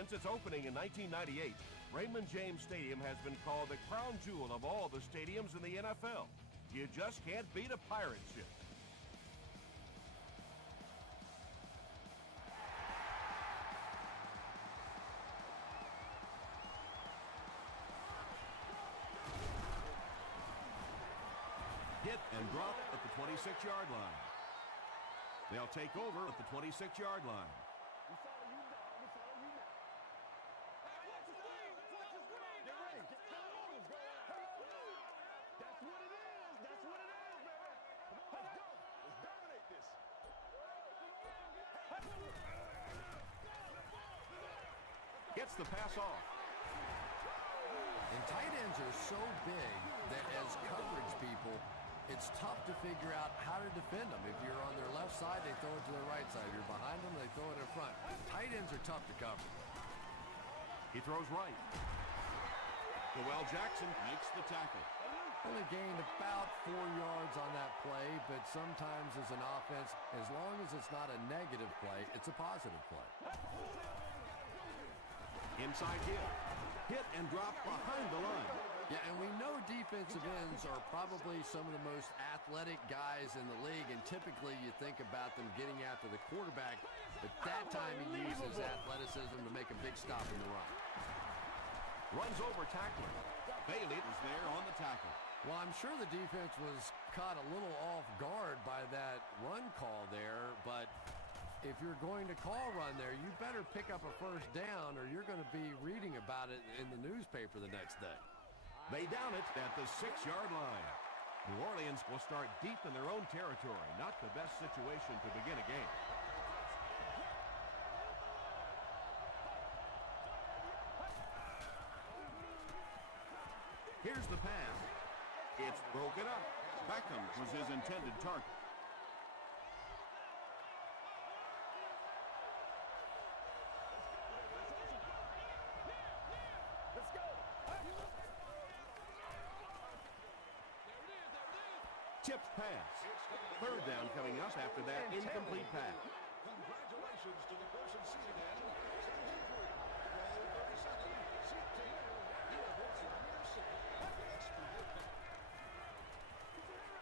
Since its opening in 1998, Raymond James Stadium has been called the crown jewel of all the stadiums in the NFL. You just can't beat a pirate ship. Hit and drop at the 26-yard line. They'll take over at the 26-yard line. Gets the pass off. And tight ends are so big that as coverage people, it's tough to figure out how to defend them. If you're on their left side, they throw it to their right side. If you're behind them, they throw it in front. Tight ends are tough to cover. He throws right. Noel Jackson makes the tackle. Only gained about 4 yards on that play, but sometimes as an offense, as long as it's not a negative play, it's a positive play. Inside hit and drop behind the line. Yeah, and we know defensive ends are probably some of the most athletic guys in the league, and typically you think about them getting after the quarterback, but that time he uses athleticism to make a big stop in the run. Runs over tackler. Bailey is there on the tackle. Well, I'm sure the defense was caught a little off guard by that run call there, but if you're going to call run there, you better pick up a first down or you're going to be reading about it in the newspaper the next day. They down it at the 6-yard line. New Orleans will start deep in their own territory. Not the best situation to begin a game. Here's the pass. It's broken up. Beckham was his intended target. Let's go. Tipped pass. Third down coming up after that incomplete pass. Congratulations to the person seated in.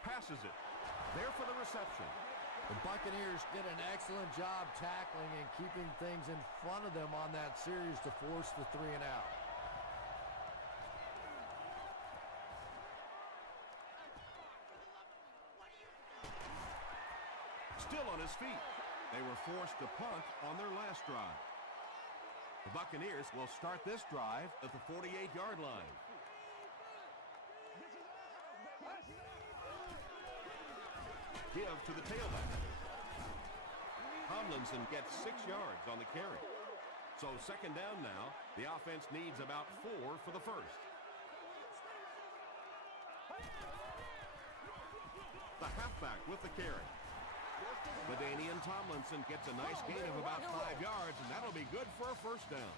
Passes it. There for the reception. The Buccaneers did an excellent job tackling and keeping things in front of them on that series to force the 3 and out. Still on his feet. They were forced to punt on their last drive. The Buccaneers will start this drive at the 48-yard line. Give to the tailback. Tomlinson gets 6 yards on the carry. So second down now. The offense needs about 4 for the first. The halfback with the carry. Badanian Tomlinson gets a nice gain of about 5 yards, and that'll be good for a first down.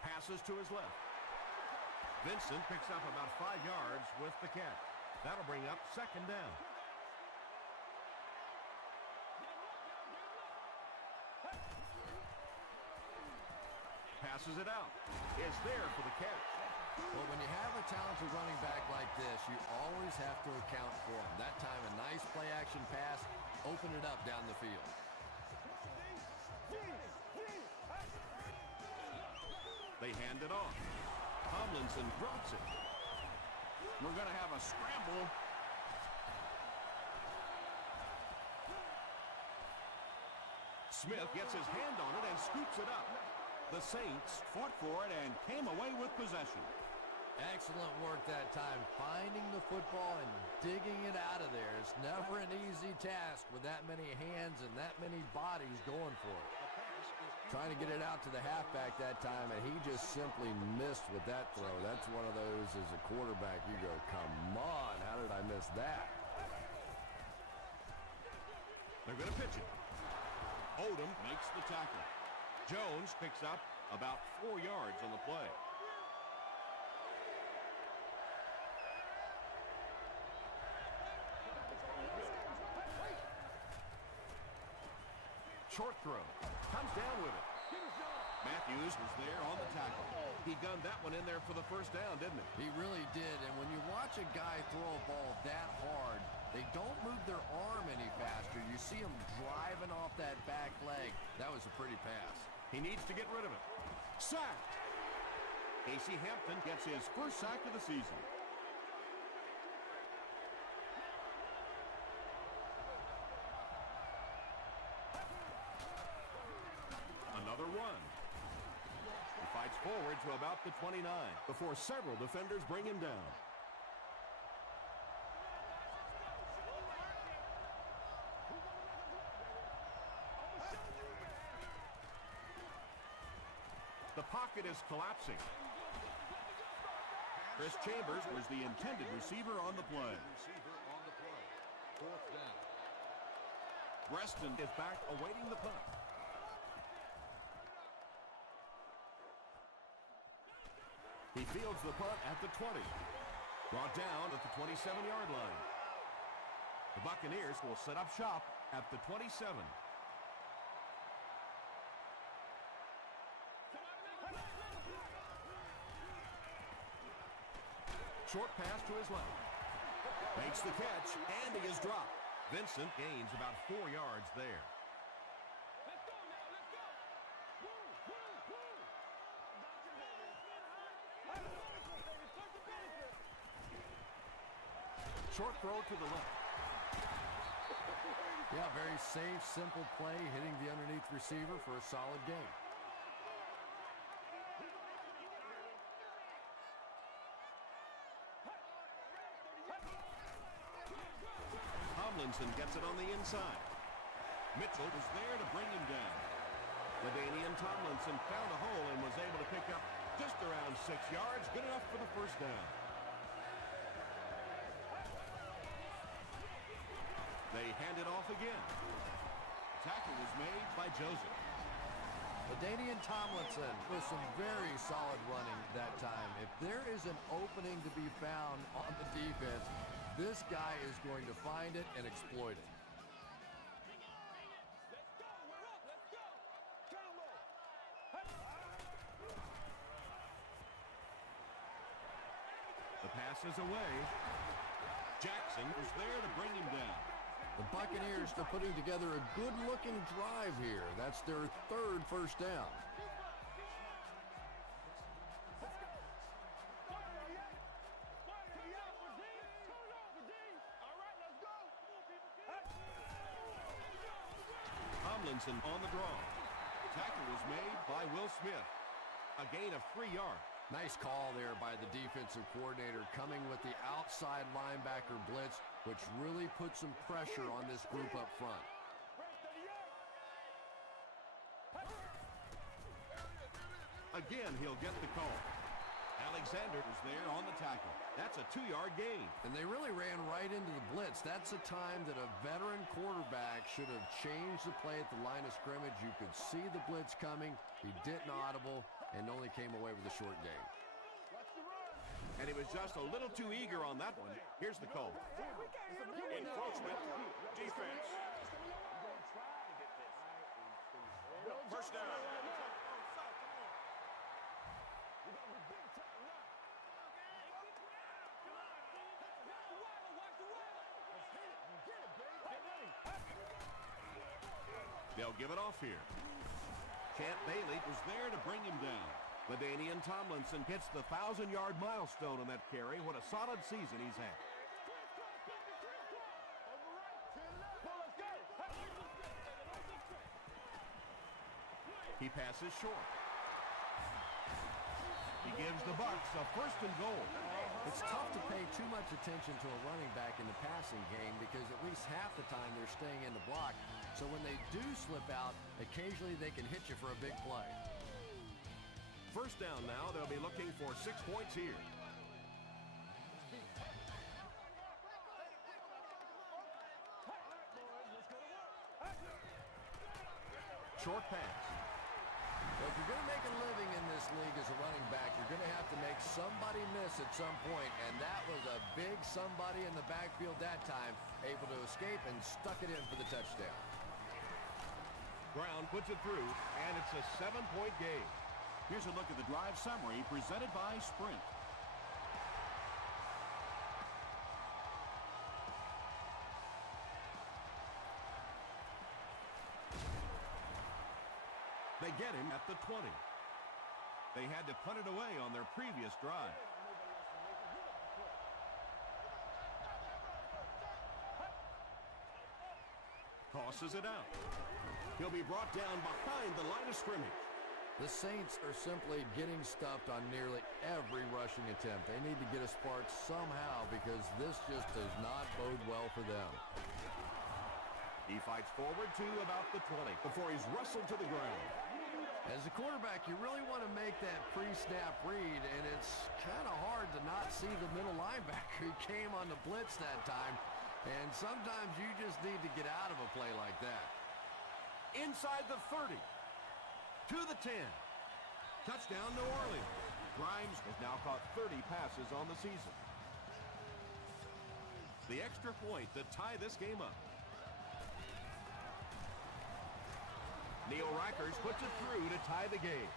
Passes to his left. Vincent picks up about 5 yards with the catch. That'll bring up second down. Passes it out. Is there for the catch. Well, when you have a talented running back like this, you always have to account for him. That time, a nice play-action pass opened it up down the field. They hand it off. Tomlinson drops it. We're going to have a scramble. Smith gets his hand on it and scoops it up. The Saints fought for it and came away with possession. Excellent work that time, finding the football and digging it out of there. It's never an easy task with that many hands and that many bodies going for it. Trying to get it out to the halfback that time, and he just simply missed with that throw. That's one of those, as a quarterback, you go, come on, how did I miss that? They're going to pitch it. Odom makes the tackle. Jones picks up about 4 yards on the play. Short throw. Comes down with it. Matthews was there on the tackle. He gunned that one in there for the first down, didn't he? He really did. And when you watch a guy throw a ball that hard, they don't move their arm any faster. You see him driving off that back leg. That was a pretty pass. He needs to get rid of it. Sack! Casey Hampton gets his first sack of the season. Another run. He fights forward to about the 29 before several defenders bring him down. The pocket is collapsing. Chris Chambers was the intended receiver on the play. Fourth down. Reston is back awaiting the punt. He fields the punt at the 20. Brought down at the 27-yard line. The Buccaneers will set up shop at the 27. Short pass to his left. Makes the catch, and he is dropped. Vincent gains about 4 yards there. Short throw to the left. Yeah, very safe, simple play, hitting the underneath receiver for a solid gain. Tomlinson gets it on the inside. Mitchell was there to bring him down. LaDainian Tomlinson found a hole and was able to pick up just around 6 yards, good enough for the first down. They hand it off again. Tackle was made by Joseph. LaDainian Tomlinson with some very solid running that time. If there is an opening to be found on the defense, this guy is going to find it and exploit it. The pass is away. Jackson was there to bring him down. The Buccaneers are putting together a good-looking drive here. That's their third first down. Tomlinson on the draw. Tackle was made by Will Smith. A gain of 3 yards. Nice call there by the defensive coordinator, coming with the outside linebacker blitz, which really put some pressure on this group up front. Again, he'll get the call. Alexander was there on the tackle. That's a 2-yard gain. And they really ran right into the blitz. That's a time that a veteran quarterback should have changed the play at the line of scrimmage. You could see the blitz coming. He didn't audible and only came away with a short gain. And he was just a little too eager on that one. Here's the call. Encroachment. Defense. First down. They'll give it off here. Champ Bailey was there to bring him down. LaDainian Tomlinson hits the 1,000-yard milestone on that carry. What a solid season he's had. He passes short. He gives the Bucs a first and goal. It's tough to pay too much attention to a running back in the passing game because at least half the time they're staying in the block. So when they do slip out, occasionally they can hit you for a big play. First down now. They'll be looking for 6 points here. Short pass. Well, if you're going to make a living in this league as a running back, you're going to have to make somebody miss at some point, and that was a big somebody in the backfield that time, able to escape and stuck it in for the touchdown. Brown puts it through, and it's a 7-point game. Here's a look at the drive summary presented by Sprint. They get him at the 20. They had to punt it away on their previous drive. Tosses it out. He'll be brought down behind the line of scrimmage. The Saints are simply getting stuffed on nearly every rushing attempt. They need to get a spark somehow because this just does not bode well for them. He fights forward to about the 20 before he's wrestled to the ground. As a quarterback, you really want to make that pre-snap read, and it's kind of hard to not see the middle linebacker who came on the blitz that time. And sometimes you just need to get out of a play like that. Inside the 30. To the 10. Touchdown, New Orleans. Grimes has now caught 30 passes on the season. The extra point to tie this game up. Neil Rackers puts it through to tie the game.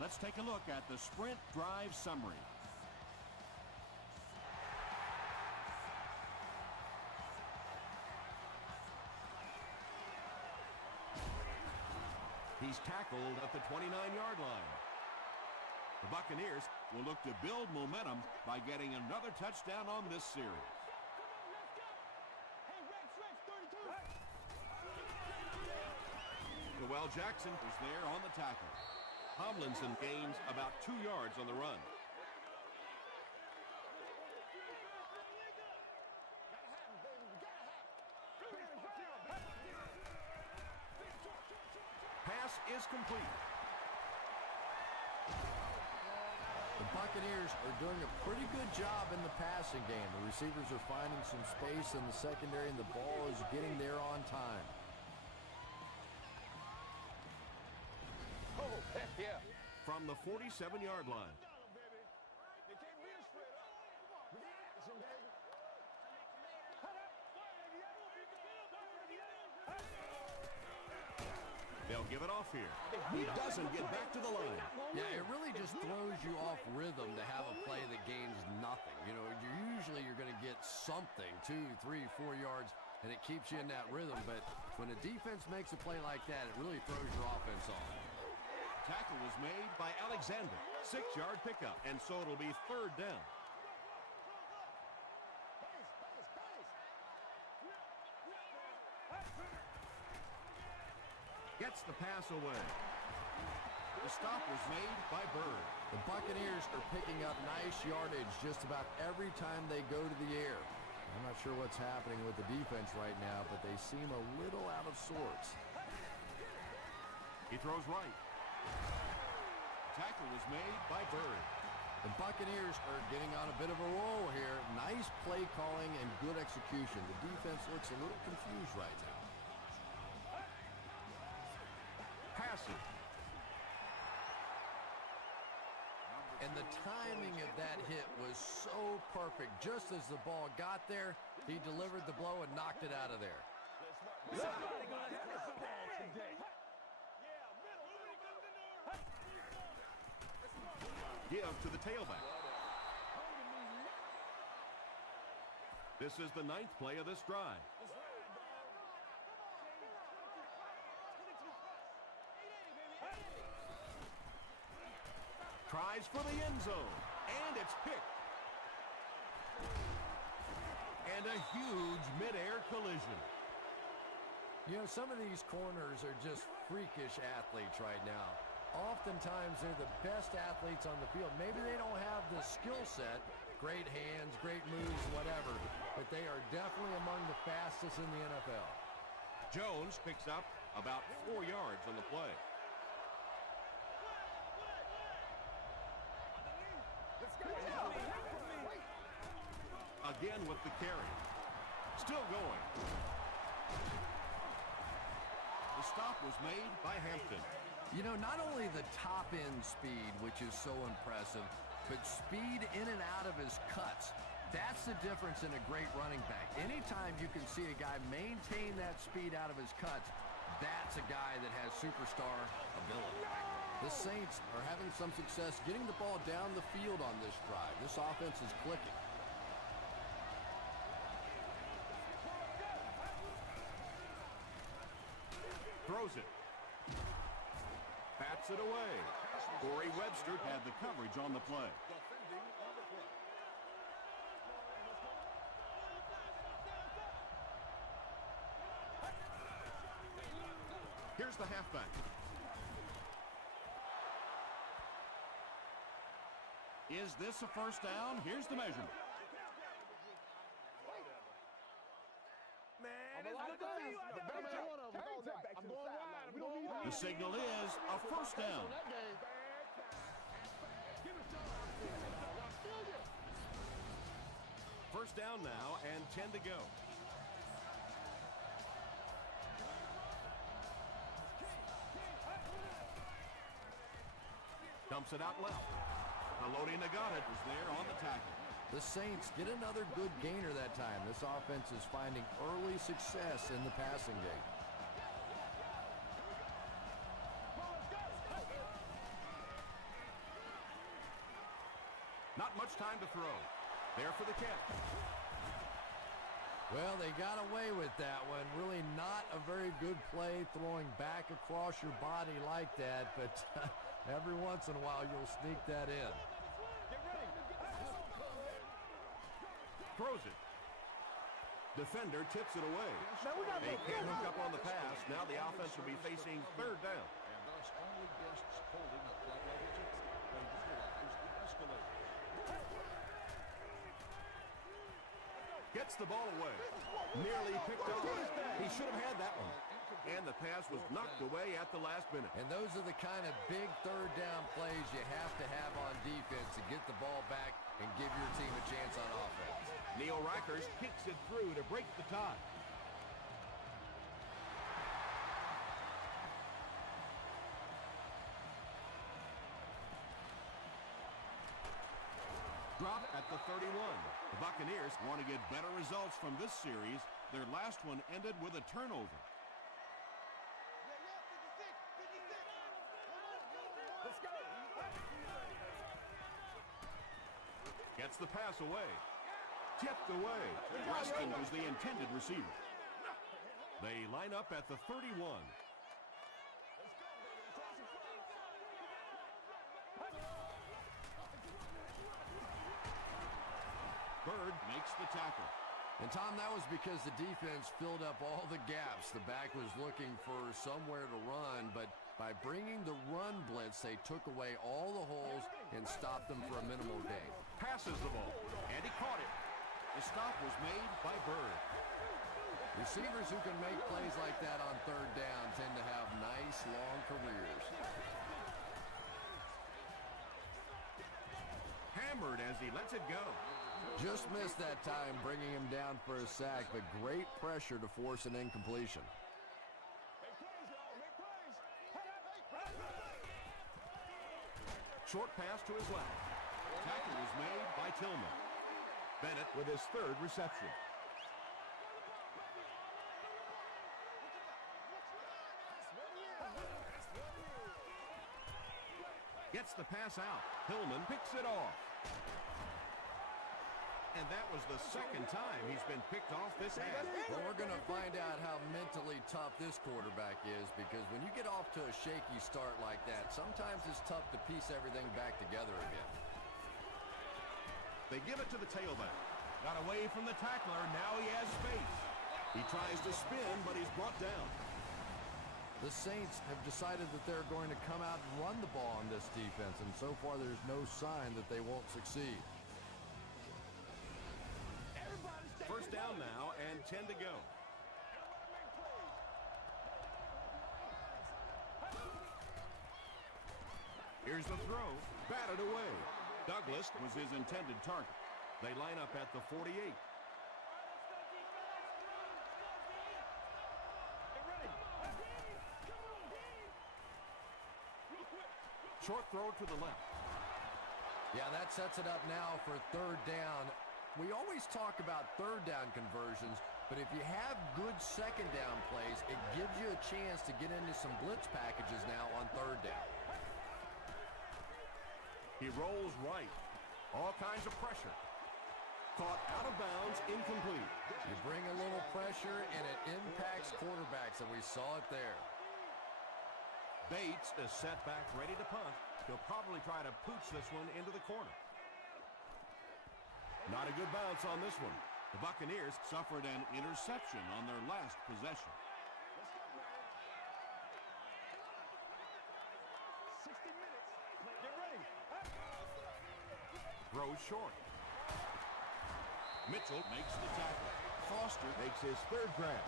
Let's take a look at the Sprint drive summary. He's tackled at the 29-yard line. The Buccaneers will look to build momentum by getting another touchdown on this series. Noel Jackson is there on the tackle. Tomlinson gains about 2 yards on the run. Pass is complete. The Buccaneers are doing a pretty good job in the passing game. The receivers are finding some space in the secondary, and the ball is getting there on time. Oh, heck yeah. From the 47-yard line. They'll give it off here. He doesn't get back to the line. Yeah, it really just throws you off rhythm to have a play that gains nothing. You know, you're going to get something, 2, 3, 4 yards, and it keeps you in that rhythm. But when a defense makes a play like that, it really throws your offense off. Tackle was made by Alexander. 6-yard pickup, and so it'll be 3rd down. Gets the pass away. The stop was made by Bird. The Buccaneers are picking up nice yardage just about every time they go to the air. I'm not sure what's happening with the defense right now, but they seem a little out of sorts. He throws right. Tackle was made by Bird. The Buccaneers are getting on a bit of a roll here. Nice play calling and good execution. The defense looks a little confused right now. Passing. And the timing of that hit was so perfect. Just as the ball got there, he delivered the blow and knocked it out of there. Somebody gonna have the ball today. Give to the tailback. This is the 9th play of this drive. Tries for the end zone, and it's picked. And a huge mid-air collision. You know, some of these corners are just freakish athletes right now. Oftentimes, they're the best athletes on the field. Maybe they don't have the skill set, great hands, great moves, whatever, but they are definitely among the fastest in the NFL. Jones picks up about 4 yards on the play. Again with the carry. Still going. The stop was made by Hampton. You know, not only the top-end speed, which is so impressive, but speed in and out of his cuts. That's the difference in a great running back. Anytime you can see a guy maintain that speed out of his cuts, That's a guy that has superstar ability. The Saints are having some success getting the ball down the field on this drive. This offense is clicking. Throws it. Bats it away. Corey Webster Had the coverage on the play. Here's the halfback. Is this a first down? Here's the measurement. The signal is a first down. First down now and 10 to go. Dumps it out left. Haloti Nagata is there on the tackle. The Saints get another good gainer that time. This offense is finding early success in the passing game. Not much time to throw. There for the catch. Well, they got away with that one. Really not a very good play throwing back across your body like that, but every once in a while you'll sneak that in. Throws it. Defender tips it away. They can't hook up on the pass. Now the offense will be facing third down. And thus only guests holding a flight level ticket may utilize the escalator. Gets the ball away. Nearly picked up. He should have had that one. And the pass was knocked away at the last minute. And those are the kind of big third down plays you have to have on defense to get the ball back and give your team a chance on offense. Neil Rackers kicks it through to break the tie. Drop at the 31. The Buccaneers want to get better results from this series. Their last one ended with a turnover. Gets the pass away. Tipped away. Preston was the intended receiver. They line up at the 31. Bird makes the tackle. And, Tom, that was because the defense filled up all the gaps. The back was looking for somewhere to run, but by bringing the run blitz, they took away all the holes and stopped them for a minimal gain. Passes the ball, and he caught it. The stop was made by Bird. Receivers who can make plays like that on third down tend to have nice, long careers. Hammered as he lets it go. Just missed that time, bringing him down for a sack, but great pressure to force an incompletion. Short pass to his left. Tackle was made by Tillman. Bennett with his third reception. Gets the pass out. Tillman picks it off. And that was the second time he's been picked off this half. Well, we're going to find out how mentally tough this quarterback is, because when you get off to a shaky start like that, sometimes it's tough to piece everything back together again. They give it to the tailback. Got away from the tackler. Now he has space. He tries to spin, but he's brought down. The Saints have decided that they're going to come out and run the ball on this defense, and so far there's no sign that they won't succeed. First down now and 10 to go. Here's the throw. Batted away. Douglas Was his intended target. They line up at the 48. Short throw to the left. Yeah, that sets it up now for third down. We always talk about third down conversions, But if you have good second down plays, it gives you a chance to get into some blitz packages now on third down. He rolls right. All kinds of pressure. Caught out of bounds, incomplete. You bring a little pressure, and it impacts quarterbacks, and we saw it there. Bates is set back, ready to punt. He'll probably try to pooch this one into the corner. Not a good bounce on this one. The Buccaneers suffered an interception on their last possession. 60 minutes. Get ready. Throws short. Mitchell makes the tackle. Foster makes his third grab.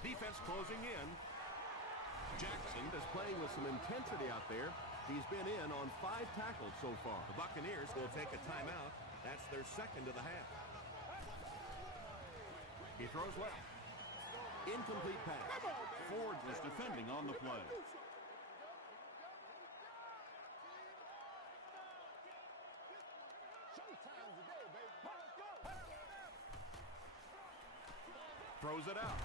Defense closing in. Jackson is playing with some intensity out there. He's been in on 5 tackles so far. The Buccaneers will take a timeout. That's their second of the half. He throws left. Incomplete pass. Ford was defending on the play. Throws it out.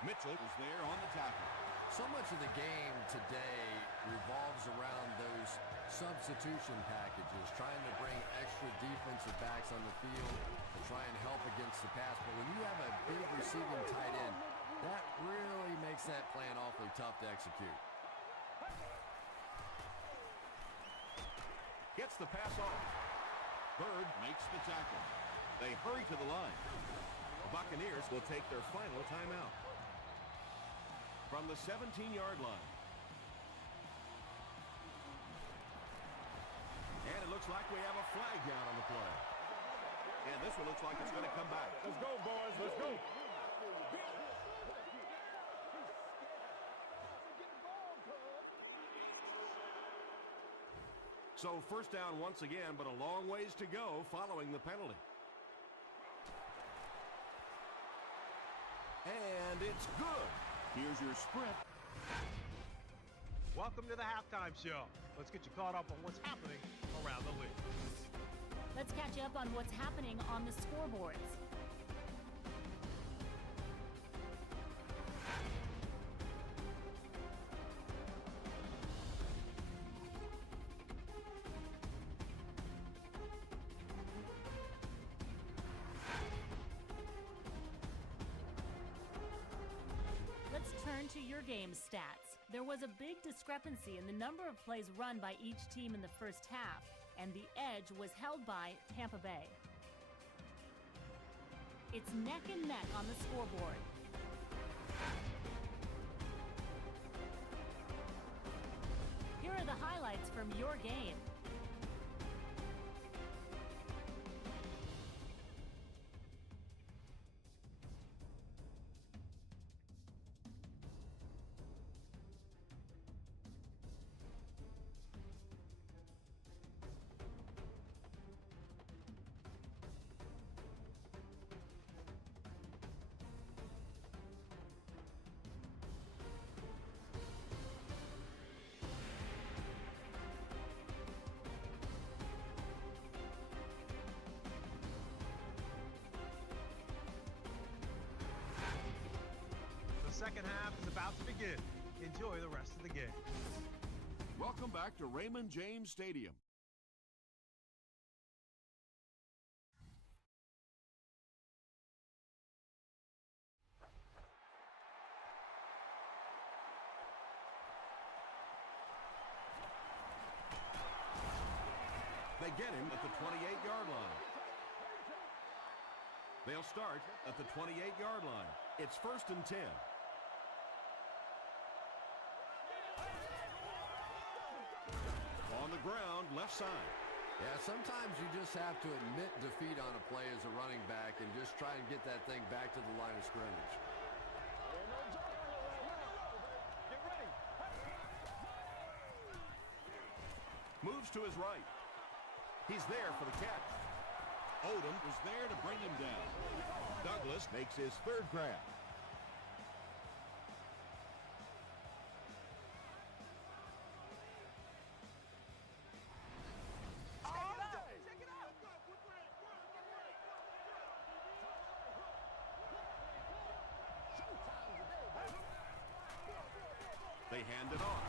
Mitchell is there on the tackle. So much of the game today revolves around those substitution packages, trying to bring extra defensive backs on the field and try and help against the pass. But when you have a big receiving tight end, that really makes that plan awfully tough to execute. Gets the pass off. Bird makes the tackle. They hurry to the line. The Buccaneers will take their final timeout. From the 17-yard line. And it looks like we have a flag down on the play. And this one looks like it's going to come back. Let's go, boys. Let's go. So first down once again, but a long ways to go following the penalty. And it's good. Here's your sprint. Welcome to the halftime show. Let's get you caught up on what's happening around the league. Let's catch up on what's happening on the scoreboards. Turn to your game stats. There was a big discrepancy in the number of plays run by each team in the first half, and the edge was held by Tampa Bay. It's neck and neck on the scoreboard. Here are the highlights from your game. The second half is about to begin. Enjoy the rest of the game. Welcome back to Raymond James Stadium. They get him at the 28-yard line. They'll start at the 28-yard line. It's 1st and 10. On the ground, left side. Yeah, sometimes you just have to admit defeat on a play as a running back and just try and get that thing back to the line of scrimmage. Get ready. Moves to his right. He's there for the catch. Odom was there to bring him down. Douglas makes his third grab. They hand it off.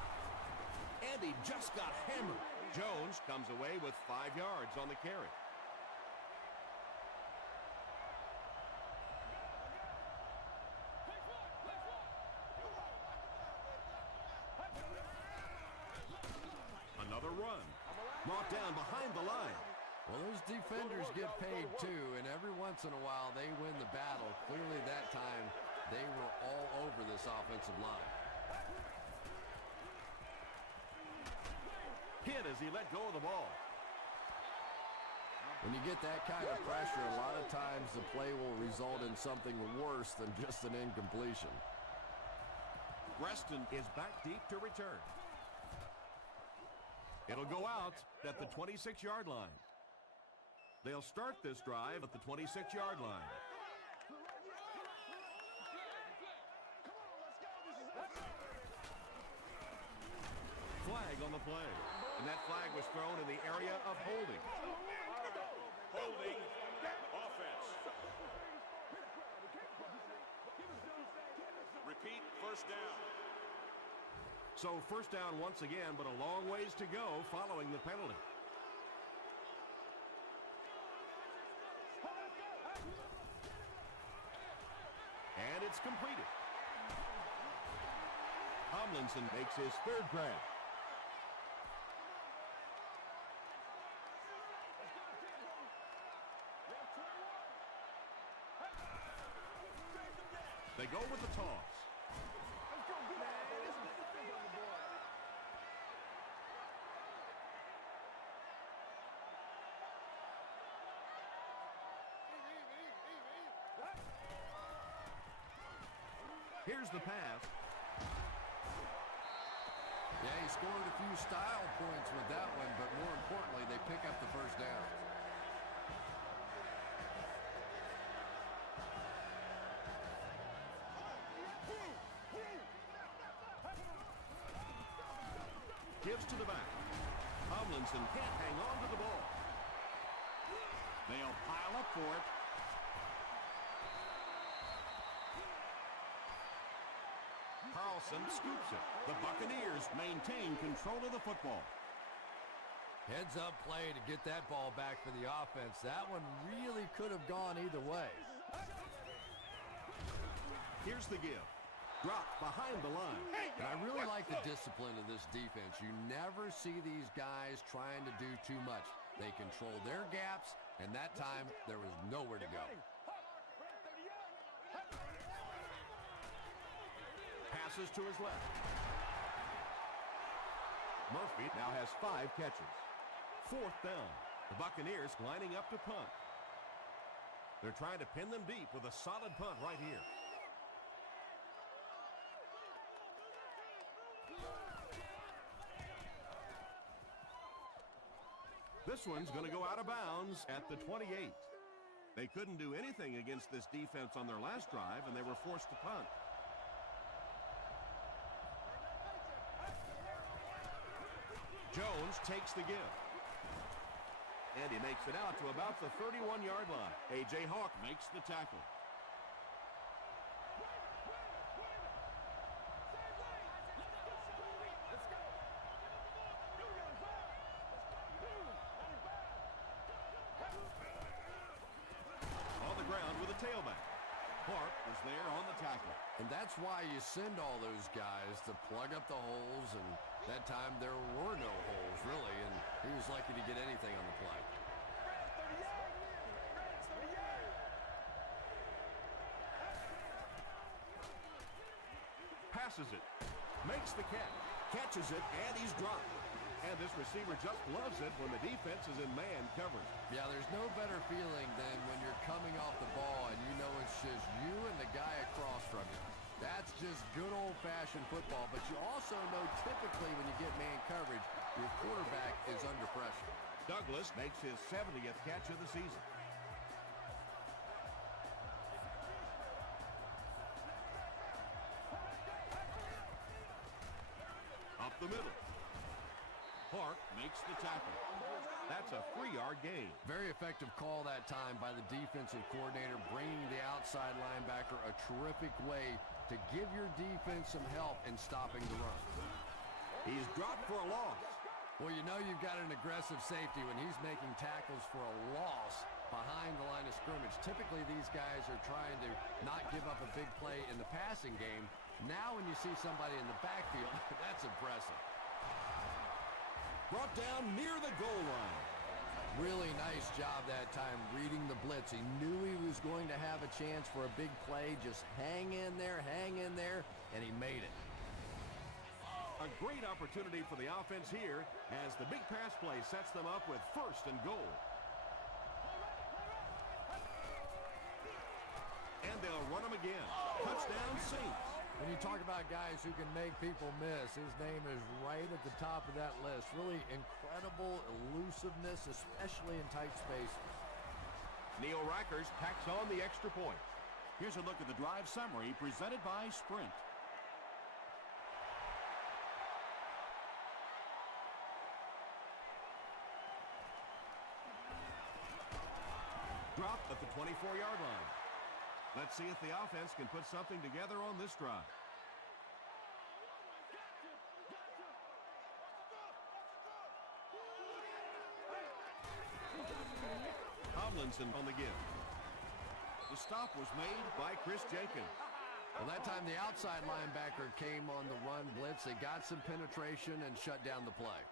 And he just got hammered. Jones comes away with 5 yards on the carry. Another run. Brought down behind the line. Well, those defenders get paid too, and every once in a while they win the battle. Clearly that time they were all over this offensive line. Hit as he let go of the ball. When you get that kind of pressure, a lot of times the play will result in something worse than just an incompletion. Reston is back deep to return. It'll go out at the 26-yard line. They'll start this drive at the 26-yard line. Flag on the play. And that flag was thrown in the area of holding. Holding offense. Repeat, first down. So first down once again, but a long ways to go following the penalty. And it's completed. Tomlinson makes his third grab. They go with the toss. Here's the pass. Yeah, he scored a few style points with that one, but more importantly, they pick up the first down. Gives to the back. Tomlinson can't hang on to the ball. They'll pile up for it. Carlson scoops it. The Buccaneers maintain control of the football. Heads up play to get that ball back for the offense. That one really could have gone either way. Here's the give. Dropped behind the line. And I really like the discipline of this defense. You never see these guys trying to do too much. They control their gaps, and that time there was nowhere to go. Passes to his left. Murphy now has 5 catches. Fourth down. The Buccaneers lining up to punt. They're trying to pin them deep with a solid punt right here. This one's going to go out of bounds at the 28. They couldn't do anything against this defense on their last drive, and they were forced to punt. Jones takes the give. And he makes it out to about the 31-yard line. A.J. Hawk makes the tackle. On the ground with a tailback. Clark was there on the tackle. And that's why you send all those guys to plug up the holes, and that time there were no holes, really, and he was lucky to get anything on the play. Passes it. Makes the catch. Catches it, and he's dropped. And this receiver just loves it when the defense is in man coverage. Yeah, there's no better feeling than when you're coming off the ball and you know it's just you and the guy across from you. That's just good old-fashioned football, but you also know typically when you get man coverage, your quarterback is under pressure. Douglas makes his 70th catch of the season. Up the middle. Clark makes the tackle. That's a 3-yard gain. Very effective call that time by the defensive coordinator, bringing the outside linebacker a terrific way to give your defense some help in stopping the run. He's dropped for a loss. Well, you know you've got an aggressive safety when he's making tackles for a loss behind the line of scrimmage. Typically, these guys are trying to not give up a big play in the passing game. Now when you see somebody in the backfield, that's impressive. Brought down near the goal line. Really nice job that time reading the blitz. He knew he was going to have a chance for a big play. Just hang in there, and he made it. A great opportunity for the offense here as the big pass play sets them up with 1st and goal. And they'll run them again. Touchdown Saints. When you talk about guys who can make people miss, his name is right at the top of that list. Really incredible elusiveness, especially in tight space. Neil Rackers tacks on the extra point. Here's a look at the drive summary presented by Sprint. Dropped at the 24-yard line. Let's see if the offense can put something together on this drive. Tomlinson on the give. The stop was made by Chris Jenkins. Well, that time the outside linebacker came on the run blitz. They got some penetration and shut down the play.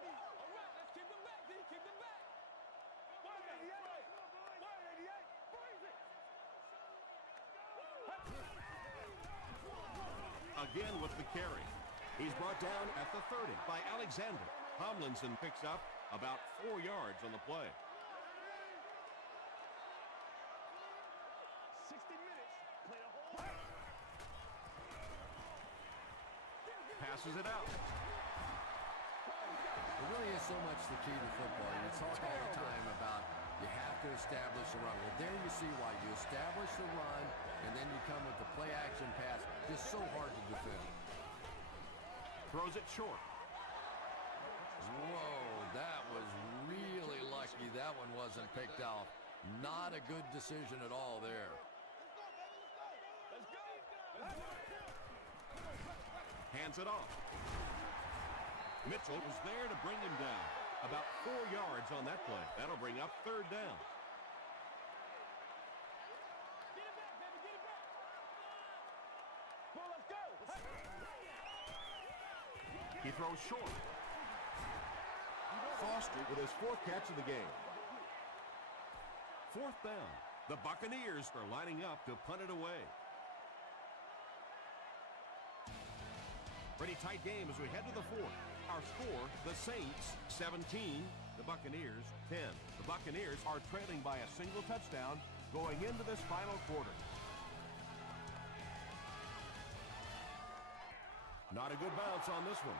Again with the carry. He's brought down at the 30 by Alexander. Tomlinson picks up about 4 yards on the play. 60 minutes. Play the whole. Passes it out. It really is so much the key to football. You talk all the time about you have to establish the run. Well, there you see why. You establish the run, and then you come with the play-action pass. Just so hard to defend. Throws it short. Whoa, that was really lucky that one wasn't picked off. Not a good decision at all there. Hands it off. Mitchell was there to bring him down. About 4 yards on that play. That'll bring up 3rd down. He throws short. Foster with his 4th catch of the game. 4th down. The Buccaneers are lining up to punt it away. Pretty tight game as we head to the 4th. Our score, the Saints 17, the Buccaneers 10. The Buccaneers are trailing by a single touchdown going into this final quarter. Not a good bounce on this one.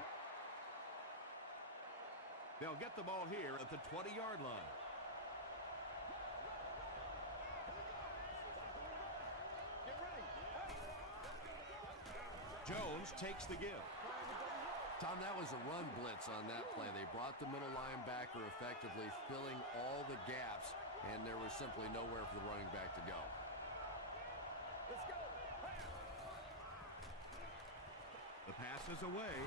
They'll get the ball here at the 20-yard line. Get ready. Jones takes the give. Tom, that was a run blitz on that play. They brought the middle linebacker effectively filling all the gaps, and there was simply nowhere for the running back to go. Let's go. The pass is away,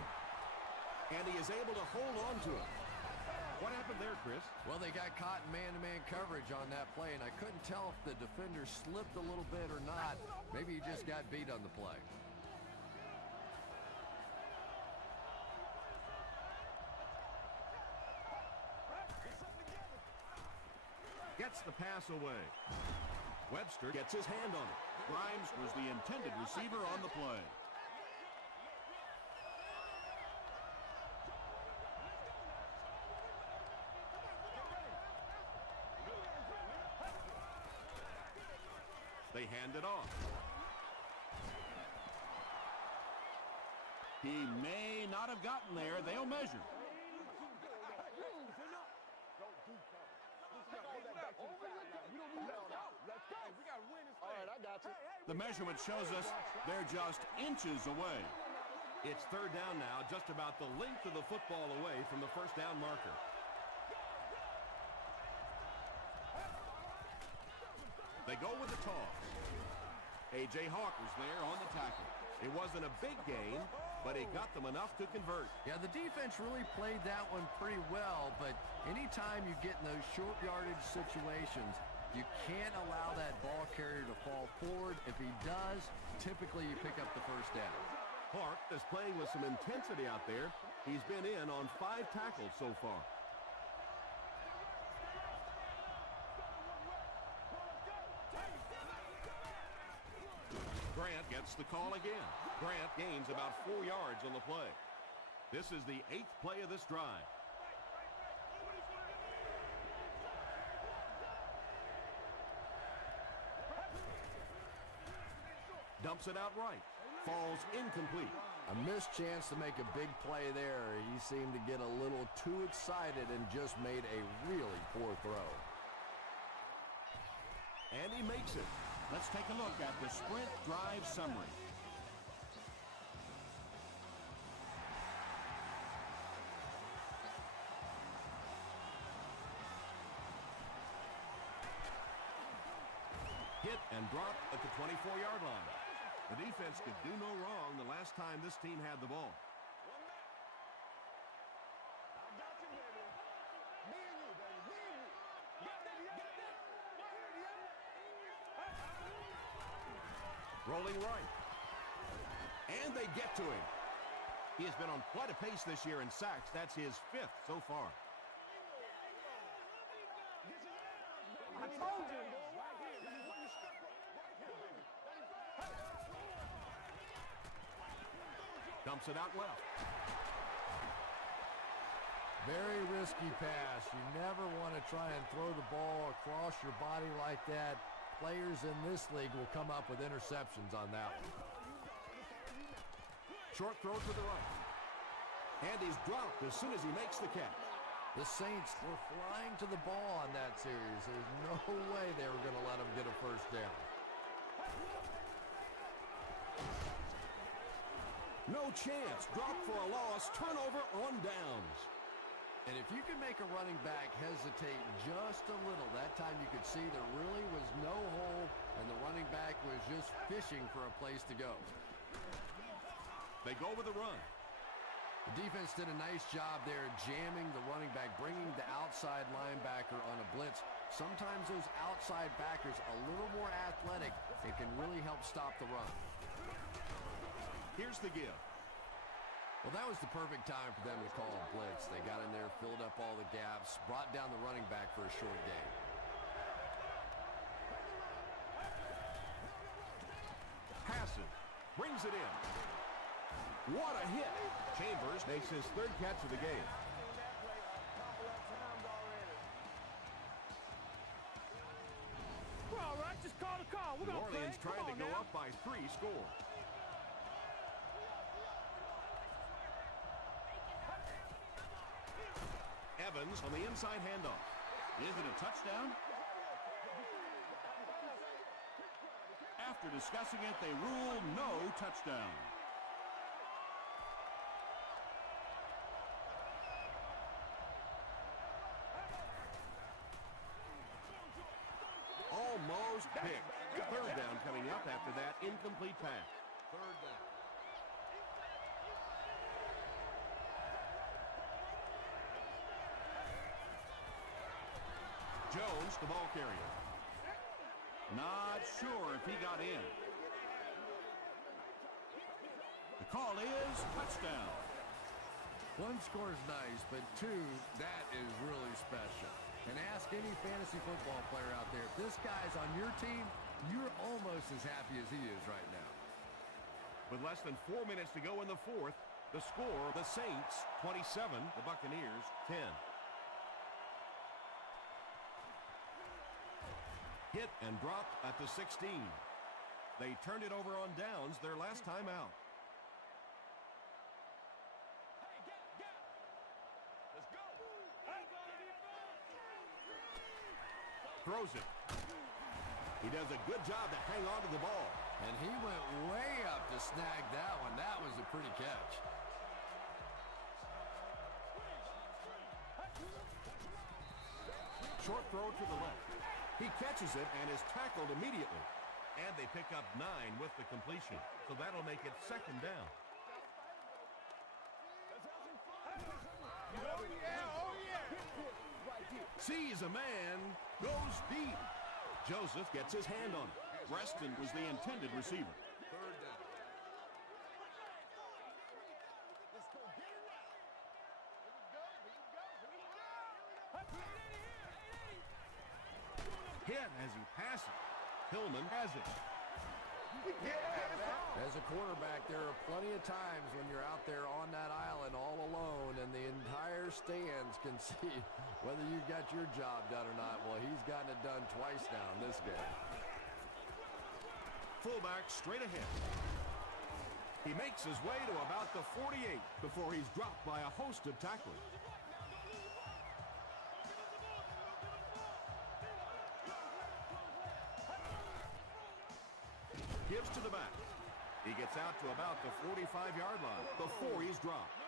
and he is able to hold on to it. What happened there, Chris? Well, they got caught in man-to-man coverage on that play, and I couldn't tell if the defender slipped a little bit or not. Maybe he just got beat on the play. Gets the pass away. Webster gets his hand on it. Grimes was the intended receiver on the play. They hand it off. He may not have gotten there. They'll measure. The measurement shows us they're just inches away. It's 3rd down now, just about the length of the football away from the 1st down marker. They go with the toss. A.J. Hawk was there on the tackle. It wasn't a big gain, but it got them enough to convert. Yeah, the defense really played that one pretty well, but anytime you get in those short yardage situations, you can't allow that ball carrier to fall forward. If he does, typically you pick up the first down. Clark is playing with some intensity out there. He's been in on 5 tackles so far. Grant gets the call again. Grant gains about 4 yards on the play. This is the 8th play of this drive. Dumps it out right. Falls incomplete. A missed chance to make a big play there. He seemed to get a little too excited and just made a really poor throw. And he makes it. Let's take a look at the sprint drive summary. Hit and drop at the 24-yard line. The defense could do no wrong the last time this team had the ball. Rolling right. And they get to him. He has been on quite a pace this year in sacks. That's his 5th so far. I told you. Dumps it out left. Very risky pass. You never want to try and throw the ball across your body like that. Players in this league will come up with interceptions on that one. Short throw to the right. And he's dropped as soon as he makes the catch. The Saints were flying to the ball on that series. There's no way they were going to let them get a first down. No chance. Drop for a loss. Turnover on downs. And if you can make a running back hesitate just a little, that time you could see there really was no hole, and the running back was just fishing for a place to go. They go with the run. The defense did a nice job there jamming the running back, bringing the outside linebacker on a blitz. Sometimes those outside backers a little more athletic and can really help stop the run. Here's the give. Well, that was the perfect time for them to call a blitz. They got in there, filled up all the gaps, brought down the running back for a short gain. Passes. Brings it in. What a hit. Chambers makes his 3rd catch of the game. We're all right. Just call the call. We're New going to play. Orleans trying to go up by 3 score. Evans on the inside handoff. Is it a touchdown? After discussing it, they rule no touchdown. Almost picked. 3rd down coming up after that incomplete pass. 3rd down. Jones, the ball carrier. Not sure if he got in. The call is touchdown. 1 score is nice, but 2, that is really special. And ask any fantasy football player out there, if this guy's on your team, you're almost as happy as he is right now. With less than 4 minutes to go in the 4th, the score, the Saints 27, the Buccaneers 10. Hit and dropped at the 16. They turned it over on downs their last time out. Throws it. He does a good job to hang on to the ball. And he went way up to snag that one. That was a pretty catch. Short throw to the left. He catches it and is tackled immediately. And they pick up 9 with the completion. So that'll make it second down. Sees a man, goes deep. Joseph gets his hand on it. Preston was the intended receiver. Third down. Hit as he passes. Hillman has it. As a quarterback, there are plenty of times when you're out there on that island all alone and the entire stands can see whether you've got your job done or not. Well, he's gotten it done twice now in this game. Fullback straight ahead. He makes his way to about the 48 before he's dropped by a host of tacklers. Gives to the back. He gets out to about the 45-yard line before he's dropped.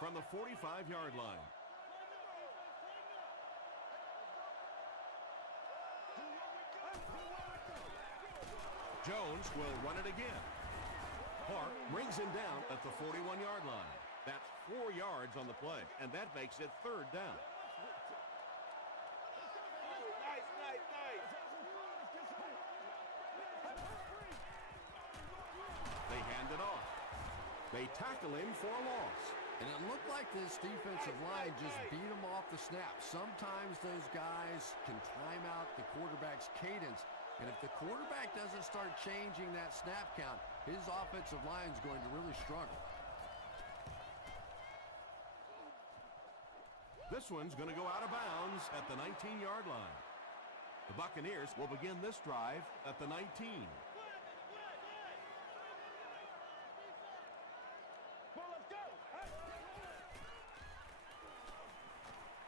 From the 45-yard line. Jones will run it again. Park brings him down at the 41-yard line. That's 4 yards on the play, and that makes it third down. They hand it off. They tackle him for a loss. And it looked like this defensive line just beat him off the snap. Sometimes those guys can time out the quarterback's cadence. And if the quarterback doesn't start changing that snap count, his offensive line is going to really struggle. This one's going to go out of bounds at the 19-yard line. The Buccaneers will begin this drive at the 19.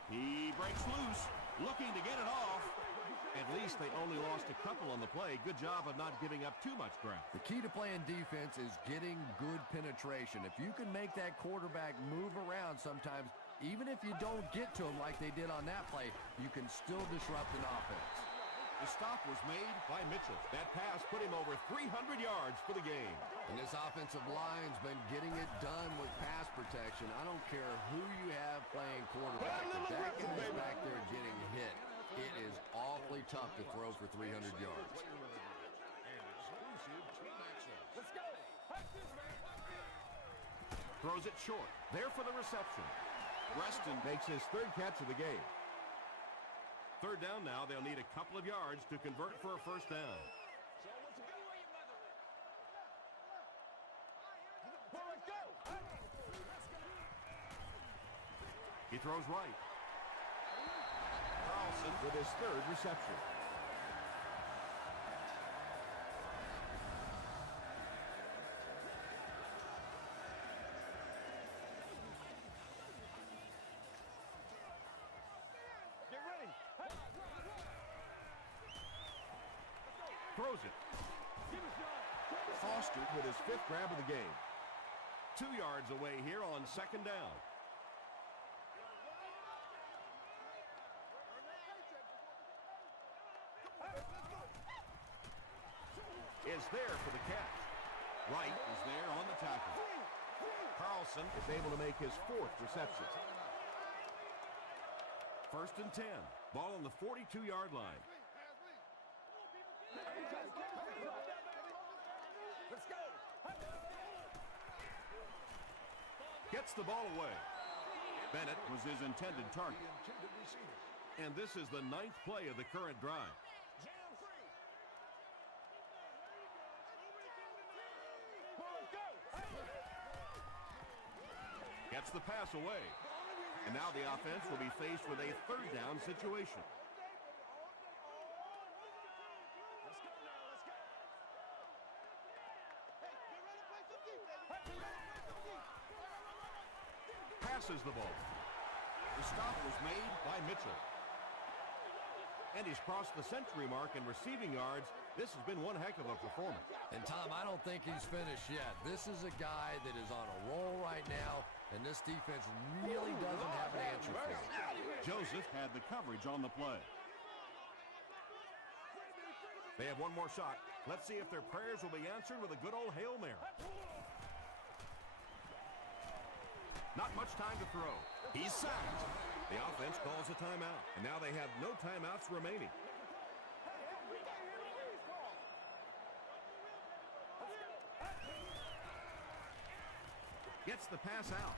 He breaks loose, looking to get it off. At least they only lost a couple on the play. Good job of not giving up too much ground. The key to playing defense is getting good penetration. If you can make that quarterback move around sometimes, even if you don't get to him like they did on that play, you can still disrupt an offense. The stop was made by Mitchell. That pass put him over 300 yards for the game. And this offensive line's been getting it done with pass protection. I don't care who you have playing quarterback. If that guy's back there getting hit, it is awfully tough to throw for 300 yards. Throws it short. There for the reception. Preston makes his third catch of the game. Third down now. They'll need a couple of yards to convert for a first down. He throws right. Carlson with his third reception. Get ready. Throws it. Foster with his fifth grab of the game. 2 yards away here on second down. Is there for the catch. Wright is there on the tackle. Carlson is able to make his fourth reception. First and 10. Ball on the 42-yard line. Let's go. Gets the ball away. Bennett was his intended target. And this is the 9th play of the current drive. Gets the pass away. And now the offense will be faced with a third down situation. Passes the ball. The stop was made by Mitchell. And he's crossed the century mark in receiving yards. This has been one heck of a performance. And Tom, I don't think he's finished yet. This is a guy that is on a roll right now. And this defense really doesn't have an answer for it. Joseph had the coverage on the play. They have one more shot. Let's see if their prayers will be answered with a good old Hail Mary. Not much time to throw. He's sacked. The offense calls a timeout, and now they have no timeouts remaining. Gets the pass out.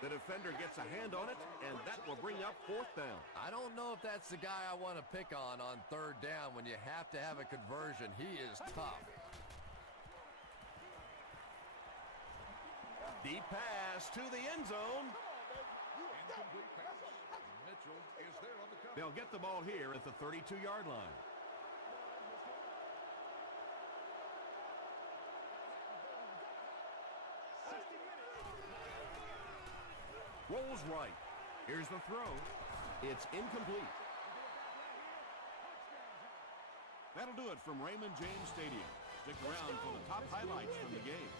The defender gets a hand on it, and that will bring up fourth down. I don't know if that's the guy I want to pick on third down when you have to have a conversion. He is tough. Deep pass to the end zone. Incomplete pass. Mitchell is there on the cover. They'll get the ball here at the 32-yard line. Rolls right. Here's the throw. It's incomplete. That'll do it from Raymond James Stadium. Stick around for the top highlights from the game.